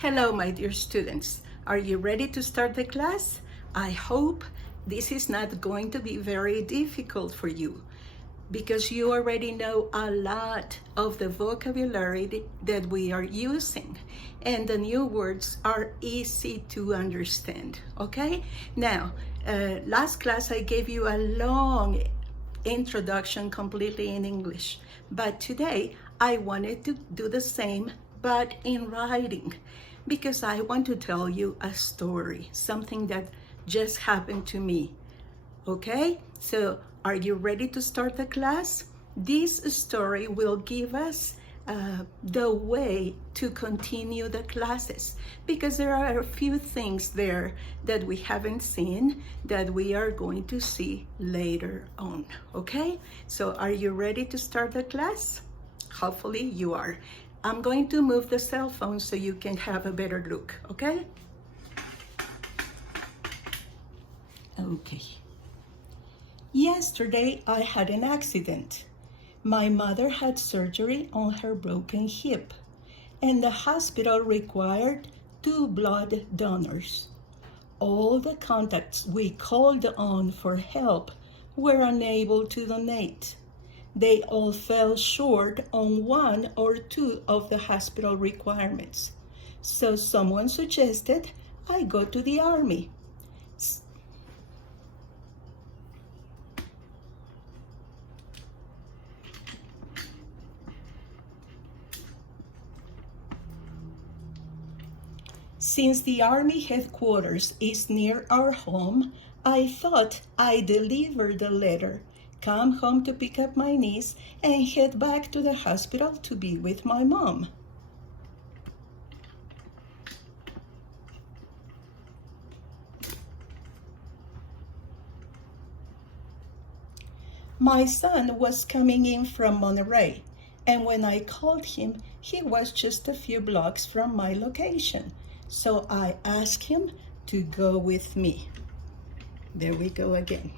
Hello, my dear students. Are you ready to start the class? I hope this is not going to be very difficult for you because you already know a lot of the vocabulary that we are using, and the new words are easy to understand, okay? Now, last class I gave you a long introduction completely in English, but today I wanted to do the same but in writing, because I want to tell you a story, something that just happened to me. Okay, so are you ready to start the class? This story will give us the way to continue the classes, because there are a few things there that we haven't seen that we are going to see later on. Okay, so are you ready to start the class? Hopefully you are. I'm going to move the cell phone so you can have a better look, okay? Okay. Yesterday I had an accident. My mother had surgery on her broken hip, and the hospital required 2 blood donors. All the contacts we called on for help were unable to donate. They all fell short on 1 or 2 of the hospital requirements. So someone suggested I go to the Army. Since the Army headquarters is near our home, I thought I'd deliver the letter, come home to pick up my niece, and head back to the hospital to be with my mom. My son was coming in from Monterey, and when I called him, he was just a few blocks from my location. So I asked him to go with me. There we go again.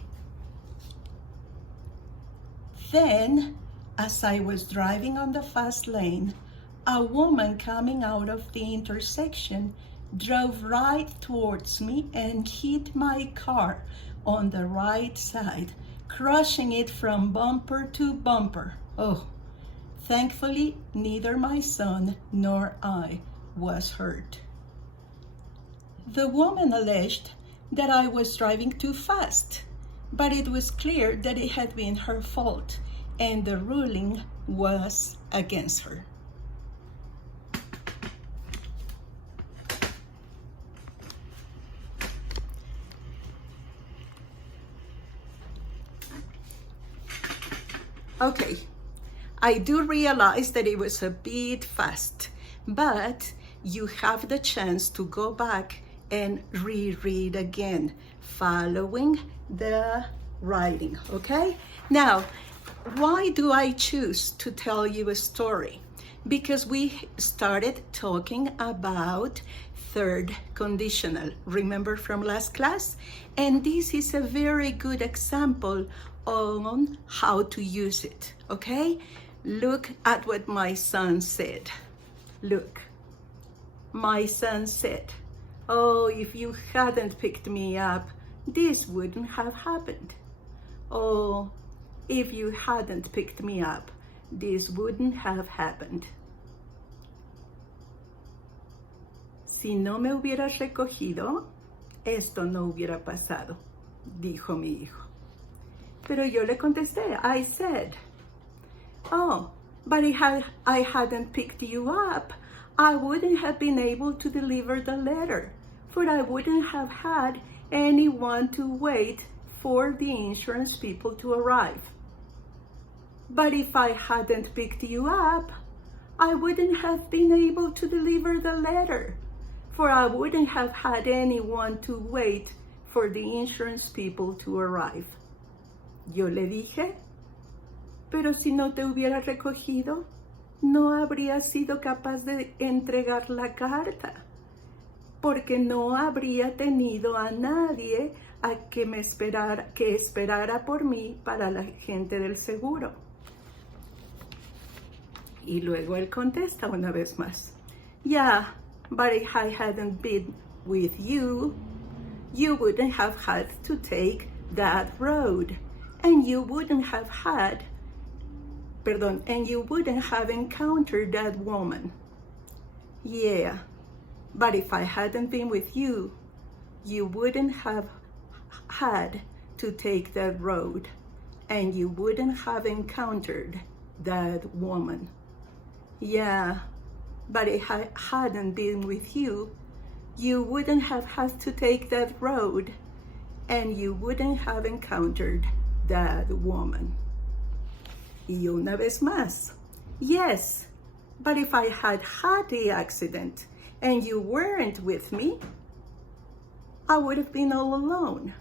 Then, as I was driving on the fast lane, a woman coming out of the intersection drove right towards me and hit my car on the right side, crushing it from bumper to bumper. Oh, thankfully, neither my son nor I was hurt. The woman alleged that I was driving too fast, but it was clear that it had been her fault, and the ruling was against her. Okay, I do realize that it was a bit fast, but you have the chance to go back and reread again, following the writing, okay? Now, why do I choose to tell you a story? Because we started talking about third conditional, remember from last class? And this is a very good example on how to use it, okay? Look at what my son said. Look, my son said, "Oh, if you hadn't picked me up, this wouldn't have happened. Oh, if you hadn't picked me up, this wouldn't have happened. Si no me hubieras recogido, esto no hubiera pasado", dijo mi hijo. Pero yo le contesté, I said, "Oh, but if I hadn't picked you up, I wouldn't have been able to deliver the letter, for I wouldn't have had anyone to wait for the insurance people to arrive. But if I hadn't picked you up, I wouldn't have been able to deliver the letter, for I wouldn't have had anyone to wait for the insurance people to arrive." Yo le dije, "Pero si no te hubiera recogido, no habría sido capaz de entregar la carta, porque no habría tenido a nadie que esperara por mí para la gente del seguro". Y luego él contesta una vez más, "Ya, But if I hadn't been with you, you wouldn't have had to take that road. And you wouldn't have encountered that woman. Yeah, but if I hadn't been with you, you wouldn't have had to take that road, and you wouldn't have encountered that woman. Yeah, but if I hadn't been with you, you wouldn't have had to take that road, and you wouldn't have encountered that woman. Y una vez más. Yes, but if I had the accident and you weren't with me, I would have been all alone.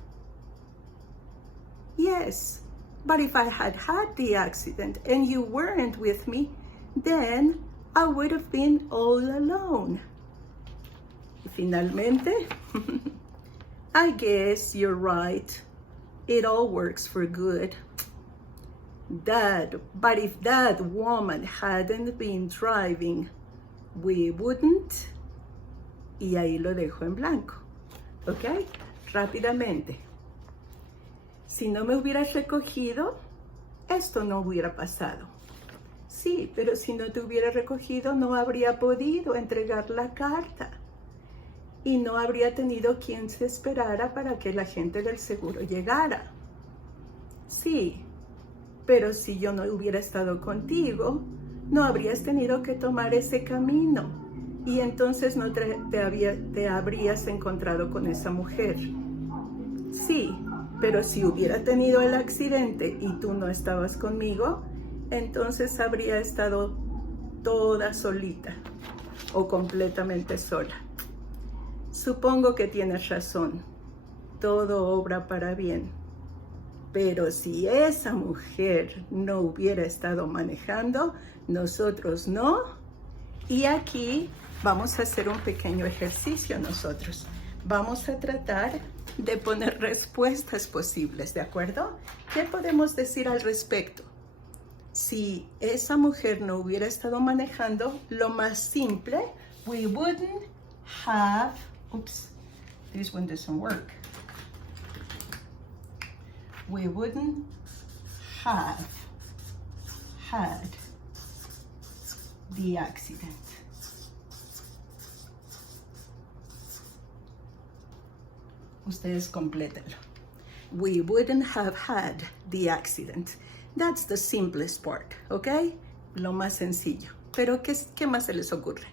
Yes, but if I had the accident and you weren't with me, then I would have been all alone. Y finalmente, I guess you're right. It all works for good. But if that woman hadn't been driving, we wouldn't. Y ahí lo dejo en blanco. ¿Ok? Rápidamente. Si no me hubieras recogido, esto no hubiera pasado. Sí, pero si no te hubiera recogido, no habría podido entregar la carta. Y no habría tenido quien se esperara para que la gente del seguro llegara. Sí, pero si yo no hubiera estado contigo, no habrías tenido que tomar ese camino. Y entonces no te habrías encontrado con esa mujer. Sí, pero si hubiera tenido el accidente y tú no estabas conmigo, entonces habría estado toda solita o completamente sola. Supongo que tienes razón. Todo obra para bien. Pero si esa mujer no hubiera estado manejando, nosotros no. Y aquí vamos a hacer un pequeño ejercicio nosotros. Vamos a tratar de poner respuestas posibles, ¿de acuerdo? ¿Qué podemos decir al respecto? Si esa mujer no hubiera estado manejando, lo más simple, we wouldn't have, oops, this one doesn't work. We wouldn't have had the accident. Ustedes complétenlo. We wouldn't have had the accident. That's the simplest part, ¿ok? Lo más sencillo. Pero ¿qué más se les ocurre?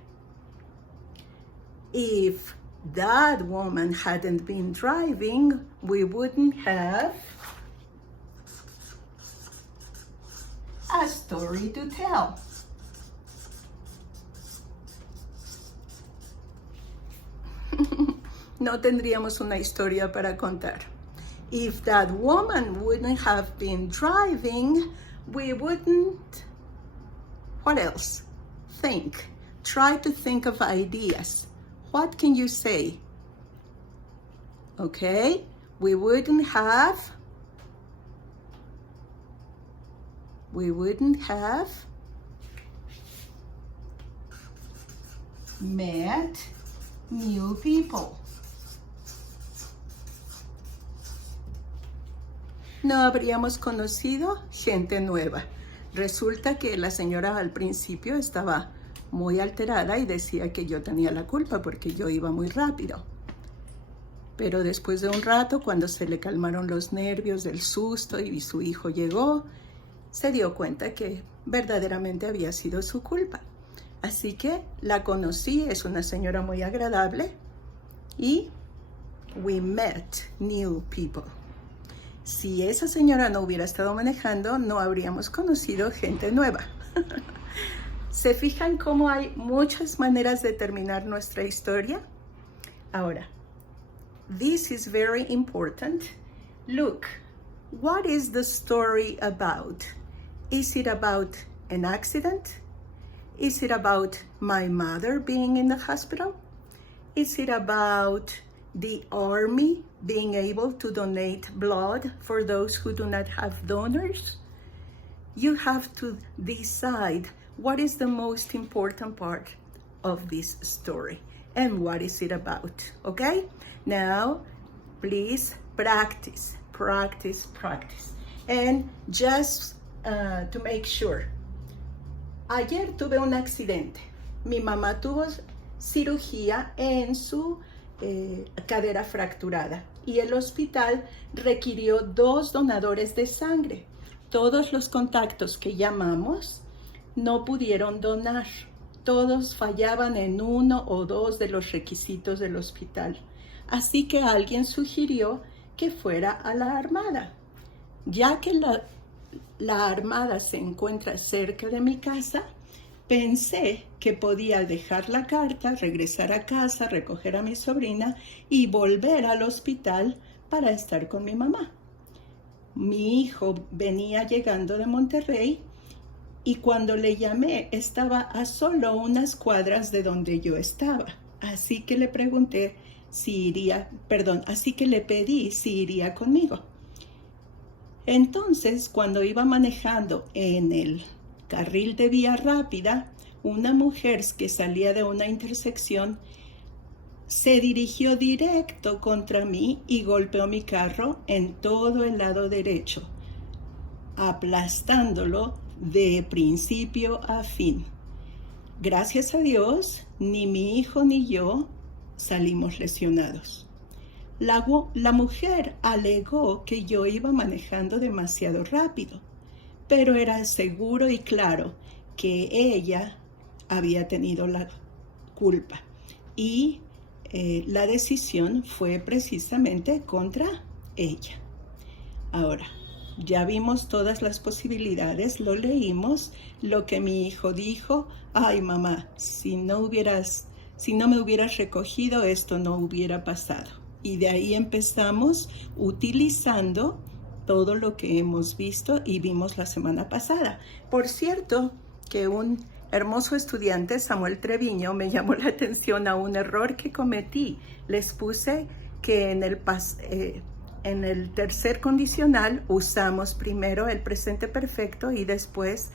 If that woman hadn't been driving, we wouldn't have a story to tell. No tendríamos una historia para contar. If that woman wouldn't have been driving, we wouldn't, what else? Think. Try to think of ideas. What can you say? Okay, we wouldn't have met new people. No habríamos conocido gente nueva. Resulta que la señora al principio estaba muy alterada y decía que yo tenía la culpa porque yo iba muy rápido. Pero después de un rato, cuando se le calmaron los nervios del susto y su hijo llegó, se dio cuenta que verdaderamente había sido su culpa. Así que la conocí, es una señora muy agradable y we met new people. Si esa señora no hubiera estado manejando, no habríamos conocido gente nueva. ¿Se fijan cómo hay muchas maneras de terminar nuestra historia? Ahora, this is very important. Look, what is the story about? Is it about an accident? Is it about my mother being in the hospital? Is it about the army being able to donate blood for those who do not have donors? You have to decide what is the most important part of this story. and what is it about, okay? Now, please practice, practice, practice. And just to make sure, ayer tuve un accidente. Mi mamá tuvo cirugía en su cadera fracturada y el hospital requirió 2 donadores de sangre. Todos los contactos que llamamos no pudieron donar. Todos fallaban en 1 o 2 de los requisitos del hospital. Así que alguien sugirió que fuera a la Armada. Ya que la Armada se encuentra cerca de mi casa, pensé que podía dejar la carta, regresar a casa, recoger a mi sobrina y volver al hospital para estar con mi mamá. Mi hijo venía llegando de Monterrey y cuando le llamé estaba a solo unas cuadras de donde yo estaba. Así que le pregunté si iría, así que le pedí si iría conmigo. Entonces, cuando iba manejando en el carril de vía rápida, una mujer que salía de una intersección se dirigió directo contra mí y golpeó mi carro en todo el lado derecho, aplastándolo de principio a fin. Gracias a Dios, ni mi hijo ni yo salimos lesionados. La mujer alegó que yo iba manejando demasiado rápido, pero era seguro y claro que ella había tenido la culpa y la decisión fue precisamente contra ella. Ahora, ya vimos todas las posibilidades, lo leímos, lo que mi hijo dijo. Ay, mamá, si no me hubieras recogido, esto no hubiera pasado. Y de ahí empezamos utilizando todo lo que hemos visto y vimos la semana pasada. Por cierto, que un hermoso estudiante, Samuel Treviño, me llamó la atención a un error que cometí. Les puse que en el tercer condicional usamos primero el presente perfecto y después,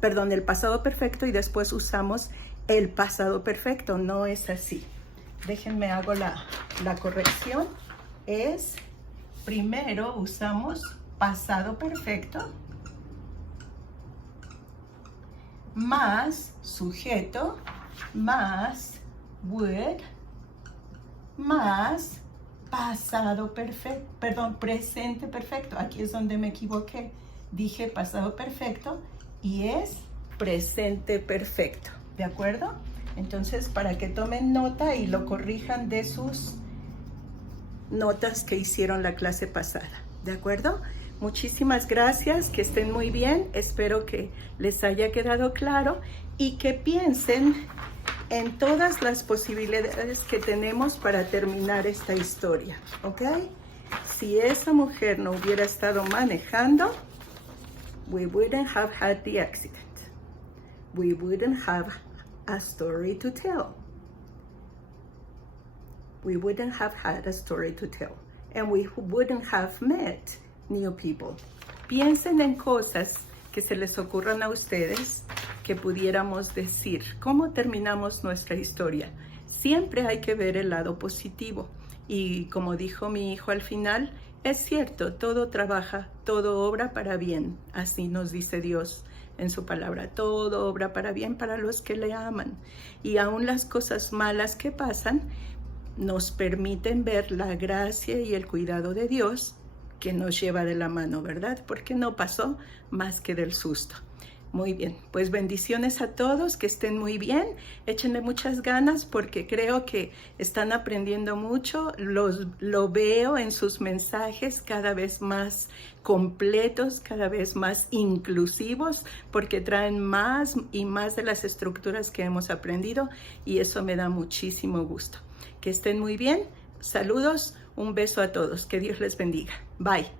el pasado perfecto y después usamos el pasado perfecto. No es así. Déjenme hago la corrección. Es primero usamos pasado perfecto más sujeto más would más pasado perfecto, presente perfecto. Aquí es donde me equivoqué. Dije pasado perfecto y es presente perfecto. ¿De acuerdo? Entonces, para que tomen nota y lo corrijan de sus notas que hicieron la clase pasada. ¿De acuerdo? Muchísimas gracias, que estén muy bien. Espero que les haya quedado claro y que piensen en todas las posibilidades que tenemos para terminar esta historia, ¿ok? Si esa mujer no hubiera estado manejando, we wouldn't have had the accident. We wouldn't have a story to tell. We wouldn't have had a story to tell. And we wouldn't have met new people. Piensen en cosas que se les ocurran a ustedes que pudiéramos decir. ¿Cómo terminamos nuestra historia? Siempre hay que ver el lado positivo. Y como dijo mi hijo al final, es cierto, todo trabaja, todo obra para bien. Así nos dice Dios en su palabra. Todo obra para bien para los que le aman. Y aún las cosas malas que pasan nos permiten ver la gracia y el cuidado de Dios que nos lleva de la mano, ¿verdad? Porque no pasó más que del susto. Muy bien, pues bendiciones a todos, que estén muy bien, échenle muchas ganas porque creo que están aprendiendo mucho, lo veo en sus mensajes cada vez más completos, cada vez más inclusivos, porque traen más y más de las estructuras que hemos aprendido y eso me da muchísimo gusto. Que estén muy bien, saludos, un beso a todos, que Dios les bendiga, bye.